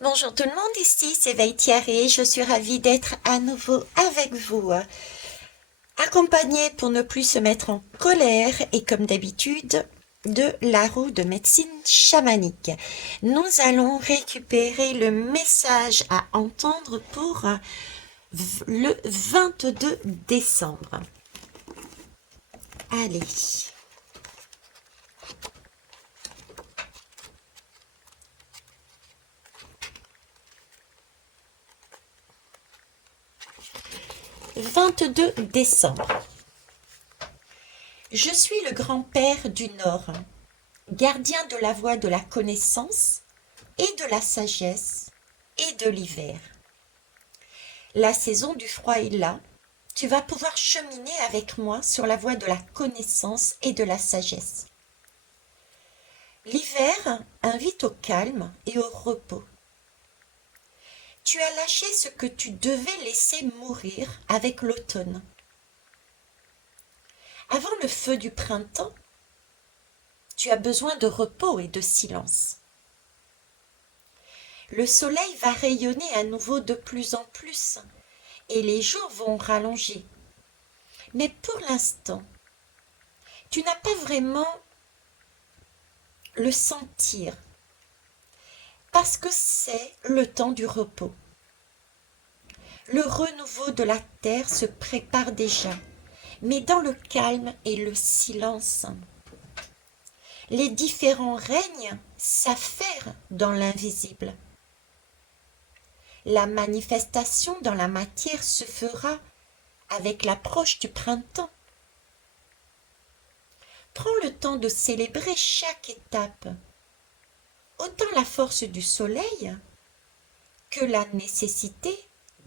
Bonjour tout le monde, ici c'est Veille Thierry, je suis ravie d'être à nouveau avec vous, accompagnée pour ne plus se mettre en colère et comme d'habitude de la roue de médecine chamanique. Nous allons récupérer le message à entendre pour le 22 décembre. Allez. 22 décembre. Je suis le grand-père du Nord, gardien de la voie de la connaissance et de la sagesse et de l'hiver. La saison du froid est là, tu vas pouvoir cheminer avec moi sur la voie de la connaissance et de la sagesse. L'hiver invite au calme et au repos. Tu as lâché ce que tu devais laisser mourir avec l'automne. Avant le feu du printemps, tu as besoin de repos et de silence. Le soleil va rayonner à nouveau de plus en plus et les jours vont rallonger. Mais pour l'instant, tu n'as pas vraiment le sentir parce que c'est le temps du repos. Le renouveau de la terre se prépare déjà, mais dans le calme et le silence. Les différents règnes s'affairent dans l'invisible. La manifestation dans la matière se fera avec l'approche du printemps. Prends le temps de célébrer chaque étape, autant la force du soleil que la nécessité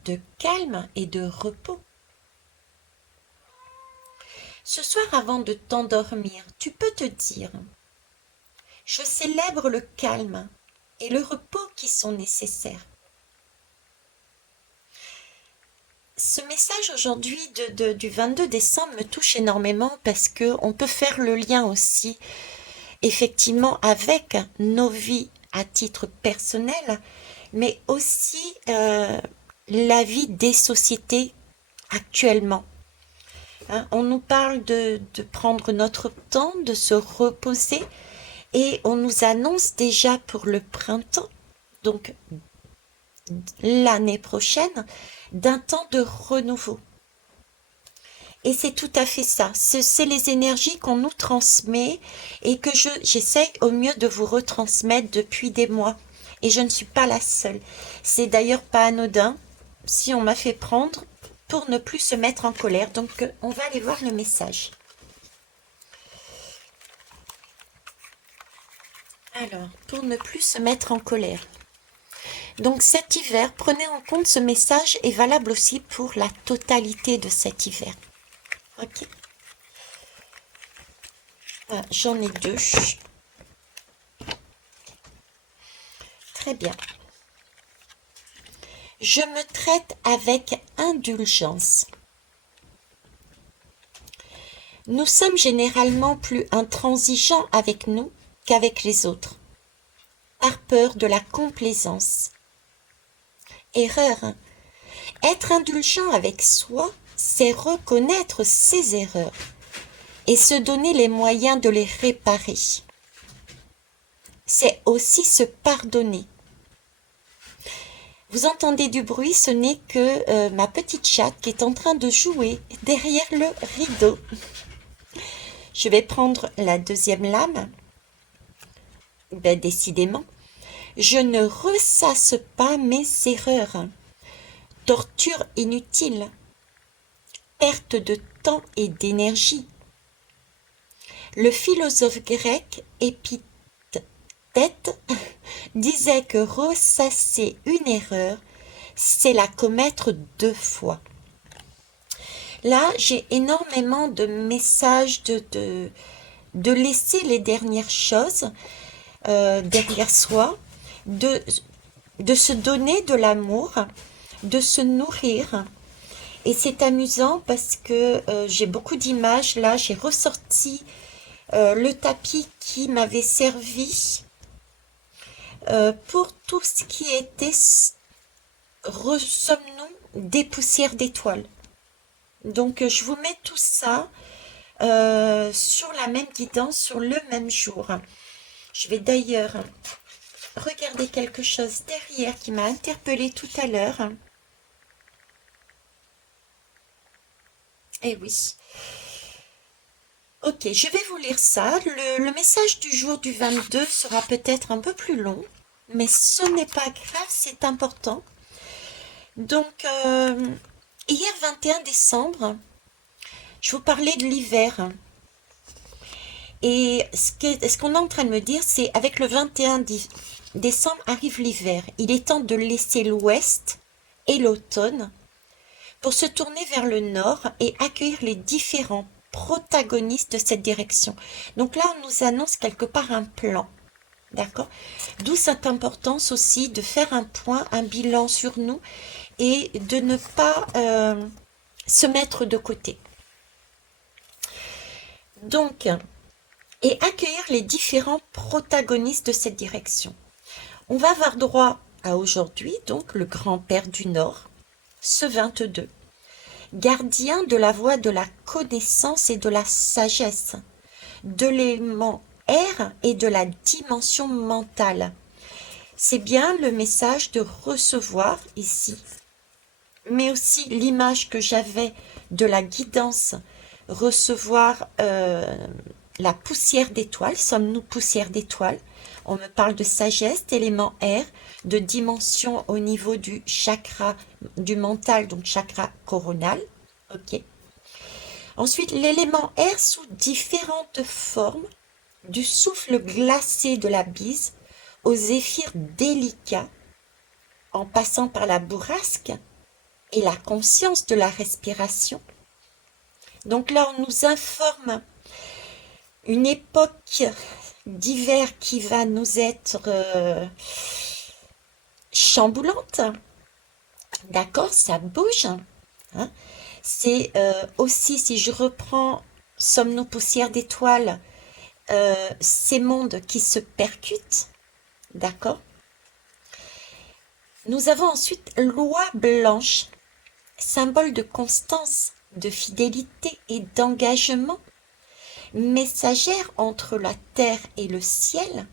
de calme et de repos. Ce soir, avant de t'endormir, tu peux te dire « Je célèbre le calme et le repos qui sont nécessaires. » Ce message aujourd'hui du 22 décembre me touche énormément parce qu'on peut faire le lien aussi effectivement avec nos vies à titre personnel, mais aussi la vie des sociétés actuellement. Hein, on nous parle de prendre notre temps, de se reposer, et on nous annonce déjà pour le printemps, donc l'année prochaine, d'un temps de renouveau. Et c'est tout à fait ça. C'est les énergies qu'on nous transmet et que j'essaye au mieux de vous retransmettre depuis des mois. Et je ne suis pas la seule. C'est d'ailleurs pas anodin si on m'a fait prendre pour ne plus se mettre en colère. Donc on va aller voir le message. Alors, pour ne plus se mettre en colère. Donc cet hiver, prenez en compte ce message est valable aussi pour la totalité de cet hiver. Ok. Voilà, j'en ai deux. Très bien. Je me traite avec indulgence. Nous sommes généralement plus intransigeants avec nous qu'avec les autres, par peur de la complaisance. Erreur. Être indulgent avec soi, c'est reconnaître ses erreurs et se donner les moyens de les réparer. C'est aussi se pardonner. Vous entendez du bruit, ce n'est que ma petite chatte qui est en train de jouer derrière le rideau. Je vais prendre la deuxième lame. Ben, décidément, je ne ressasse pas mes erreurs. Torture inutile, perte de temps et d'énergie. Le philosophe grec Épictète disait que ressasser une erreur, c'est la commettre deux fois. Là, j'ai énormément de messages de laisser les dernières choses derrière soi, de se donner de l'amour, de se nourrir. Et c'est amusant parce que j'ai beaucoup d'images. Là, j'ai ressorti le tapis qui m'avait servi pour tout ce qui était sommes-nous des poussières d'étoiles. Donc je vous mets tout ça sur la même guidance, sur le même jour. Je vais d'ailleurs regarder quelque chose derrière qui m'a interpellée tout à l'heure. Eh oui. Ok, je vais vous lire ça. Le message du jour du 22 sera peut-être un peu plus long, mais ce n'est pas grave, c'est important. Donc, hier 21 décembre, je vous parlais de l'hiver. Et ce qu'on est en train de me dire, c'est avec le 21 décembre arrive l'hiver. Il est temps de laisser l'ouest et l'automne pour se tourner vers le nord et accueillir les différents protagonistes de cette direction. Donc là, on nous annonce quelque part un plan. D'accord? D'où cette importance aussi de faire un point, un bilan sur nous et de ne pas se mettre de côté. Donc, et accueillir les différents protagonistes de cette direction. On va avoir droit à aujourd'hui, donc le grand-père du Nord, ce 22, gardien de la voie de la connaissance et de la sagesse, de l'élément air et de la dimension mentale. C'est bien le message de recevoir ici, mais aussi l'image que j'avais de la guidance, recevoir la poussière d'étoiles. Sommes-nous poussière d'étoiles? On me parle de sagesse, d'élément air, de dimension au niveau du chakra, du mental, donc chakra coronal. Ok. Ensuite, l'élément air sous différentes formes, du souffle glacé de la bise aux zéphyrs délicats, en passant par la bourrasque et la conscience de la respiration. Donc là, on nous informe une époque d'hiver qui va nous être chamboulante. D'accord, ça bouge. Hein. C'est aussi, si je reprends Sommes-nous poussière d'étoiles, ces mondes qui se percutent. D'accord. Nous avons ensuite loi blanche, symbole de constance, de fidélité et d'engagement, messagère entre la terre et le ciel,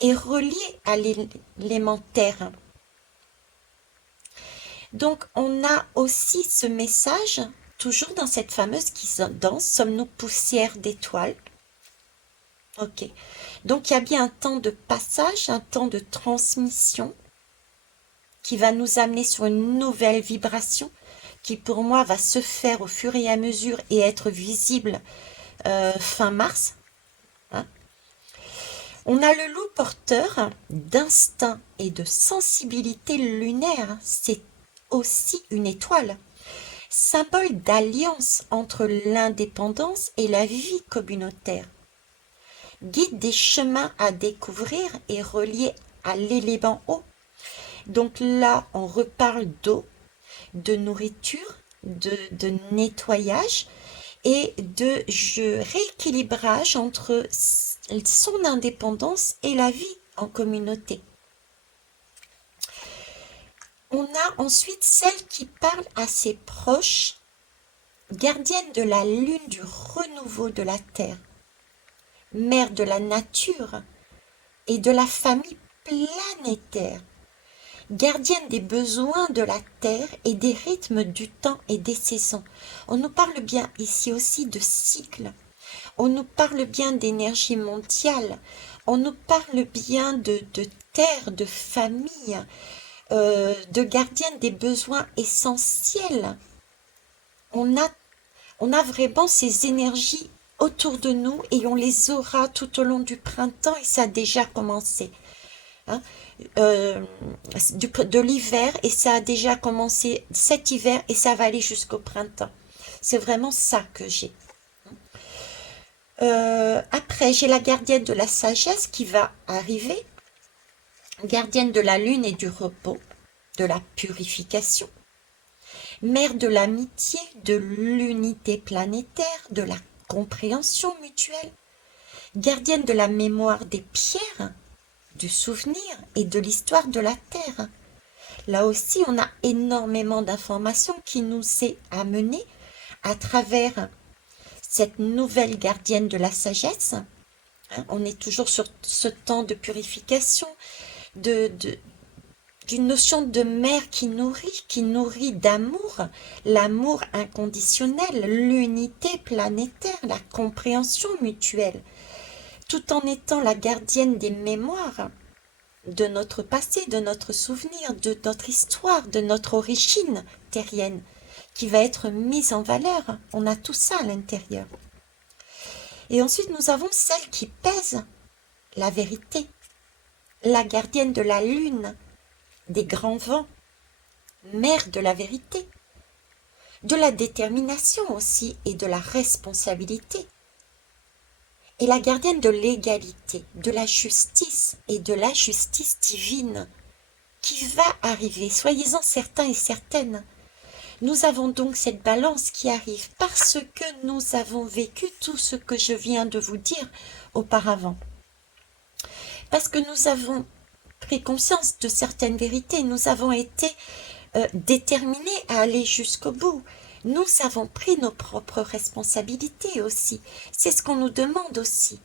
et reliée à l'élément terre. Donc on a aussi ce message, toujours dans cette fameuse guidance, sommes-nous poussière d'étoiles? Ok. Donc il y a bien un temps de passage, un temps de transmission qui va nous amener sur une nouvelle vibration qui pour moi va se faire au fur et à mesure et être visible fin mars. Hein. On a le loup porteur d'instinct et de sensibilité lunaire. C'est aussi une étoile, symbole d'alliance entre l'indépendance et la vie communautaire. Guide des chemins à découvrir et relié à l'élément eau. Donc là, on reparle d'eau, de nourriture, de nettoyage et de rééquilibrage entre son indépendance et la vie en communauté. On a ensuite celle qui parle à ses proches, gardienne de la lune du renouveau de la terre, mère de la nature et de la famille planétaire, gardienne des besoins de la terre et des rythmes du temps et des saisons. On nous parle bien ici aussi de cycle, on nous parle bien d'énergie mondiale, on nous parle bien de terre, de famille, de gardienne des besoins essentiels. On a vraiment ces énergies autour de nous et on les aura tout au long du printemps et ça a déjà commencé. Hein, de l'hiver et ça a déjà commencé cet hiver et ça va aller jusqu'au printemps. C'est vraiment ça que j'ai. Après, j'ai la gardienne de la sagesse qui va arriver, gardienne de la lune et du repos, de la purification, mère de l'amitié, de l'unité planétaire, de la compréhension mutuelle, gardienne de la mémoire des pierres, du souvenir et de l'histoire de la Terre. Là aussi, on a énormément d'informations qui nous est amenées à travers cette nouvelle gardienne de la sagesse. On est toujours sur ce temps de purification, d'une notion de mère qui nourrit d'amour, l'amour inconditionnel, l'unité planétaire, la compréhension mutuelle, tout en étant la gardienne des mémoires de notre passé, de notre souvenir, de notre histoire, de notre origine terrienne, qui va être mise en valeur. On a tout ça à l'intérieur. Et ensuite, nous avons celle qui pèse, la vérité, la gardienne de la lune, des grands vents, mère de la vérité, de la détermination aussi et de la responsabilité, et la gardienne de l'égalité, de la justice et de la justice divine qui va arriver, soyez-en certains et certaines. Nous avons donc cette balance qui arrive parce que nous avons vécu tout ce que je viens de vous dire auparavant. Parce que nous avons pris conscience de certaines vérités, nous avons été déterminés à aller jusqu'au bout. Nous avons pris nos propres responsabilités aussi. C'est ce qu'on nous demande aussi.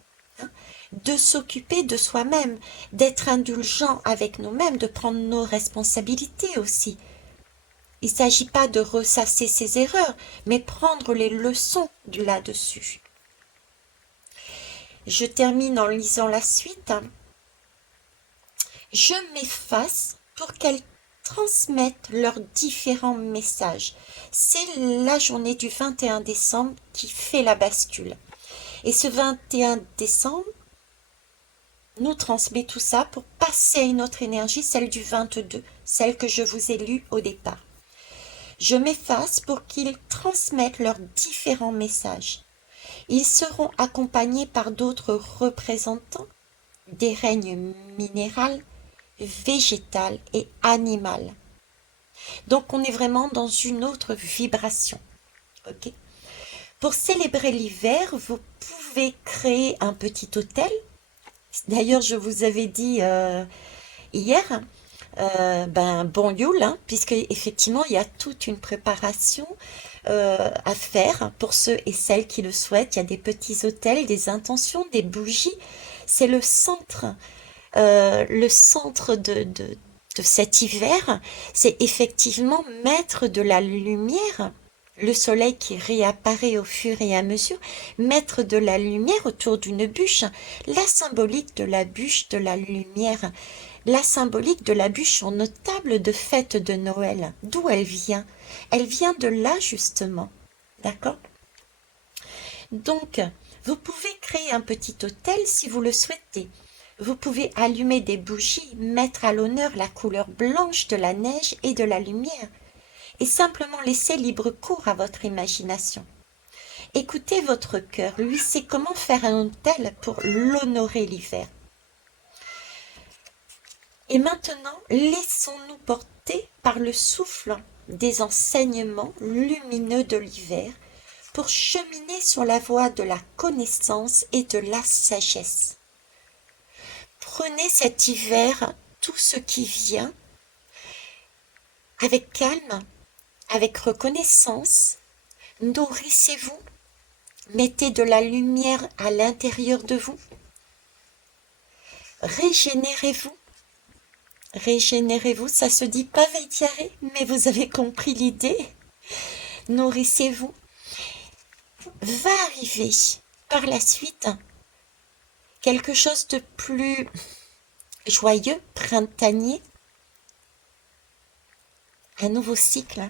De s'occuper de soi-même, d'être indulgent avec nous-mêmes, de prendre nos responsabilités aussi. Il ne s'agit pas de ressasser ses erreurs, mais prendre les leçons là-dessus. Je termine en lisant la suite. Je m'efface pour qu'elles transmettent leurs différents messages. C'est la journée du 21 décembre qui fait la bascule. Et ce 21 décembre nous transmet tout ça pour passer à une autre énergie, celle du 22, celle que je vous ai lue au départ. Je m'efface pour qu'ils transmettent leurs différents messages. Ils seront accompagnés par d'autres représentants des règnes minéral, végétal et animal. Donc on est vraiment dans une autre vibration. Okay. Pour célébrer l'hiver, vous pouvez créer un petit hôtel. D'ailleurs, je vous avais dit hier, bon Yule, puisque effectivement il y a toute une préparation à faire pour ceux et celles qui le souhaitent. Il y a des petits hôtels, des intentions, des bougies. C'est le centre de cet hiver, c'est effectivement mettre de la lumière, le soleil qui réapparaît au fur et à mesure, mettre de la lumière autour d'une bûche, la symbolique de la bûche de la lumière, la symbolique de la bûche en notable de fête de Noël. D'où elle vient? Elle vient de là justement, d'accord? Donc, vous pouvez créer un petit hôtel si vous le souhaitez. Vous pouvez allumer des bougies, mettre à l'honneur la couleur blanche de la neige et de la lumière, et simplement laisser libre cours à votre imagination. Écoutez votre cœur, lui sait comment faire un hôtel pour l'honorer l'hiver. Et maintenant, laissons-nous porter par le souffle des enseignements lumineux de l'hiver pour cheminer sur la voie de la connaissance et de la sagesse. Prenez cet hiver tout ce qui vient avec calme, avec reconnaissance, nourrissez-vous, mettez de la lumière à l'intérieur de vous, régénérez-vous, ça se dit pas veitiare, mais vous avez compris l'idée, nourrissez-vous, va arriver par la suite quelque chose de plus joyeux, printanier, un nouveau cycle.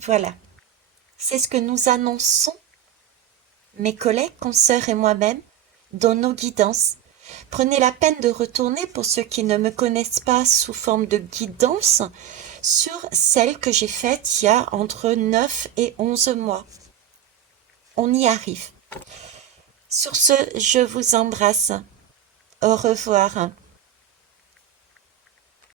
Voilà, c'est ce que nous annonçons, mes collègues, consoeurs et moi-même, dans nos guidances. Prenez la peine de retourner, pour ceux qui ne me connaissent pas sous forme de guidance, sur celle que j'ai faite il y a entre 9 et 11 mois. On y arrive. Sur ce, je vous embrasse. Au revoir.